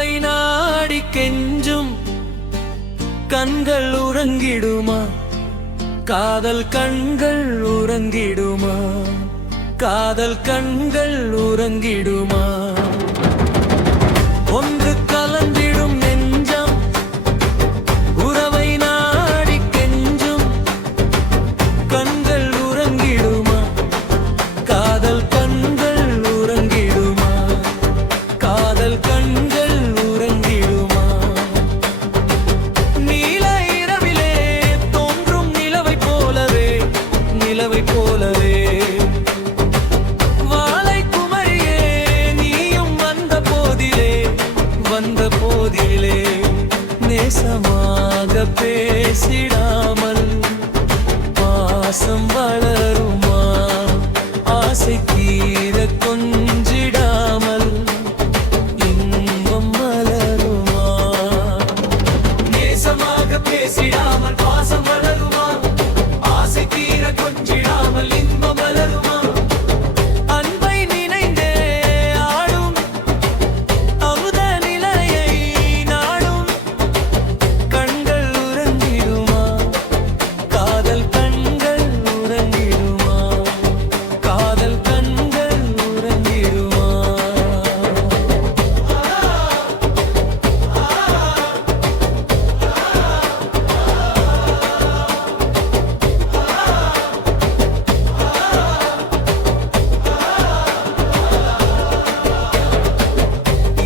உறவை நாடி கெஞ்சும் கண்கள் உறங்கிடுமா? காதல் கண்கள் உறங்கிடுமா? காதல் கண்கள் உறங்கிடுமா? ஒன்று கலந்திடும் நெஞ்சம் உறவை நாடி கெஞ்சும் கண்கள் உறங்கிடுமா? காதல் கண்கள் உறங்கிடுமா? காதல் கண்கள் உறங்கிடுமா? நீல இரவிலே தோன்றும் நிலவை போலவே, நிலவை போலவே வந்த போதிலே நேசமாக பேசிடாமல் பாசம் வளருமா? ஆசை தீர கொஞ்சிடாமல் இன்பம் மலருமா? நேசமாக பேசிடாமல் பாசம் வளருமா? ஆசை தீர கொஞ்சிடாமல் இன்பம் மலருமா?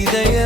இதய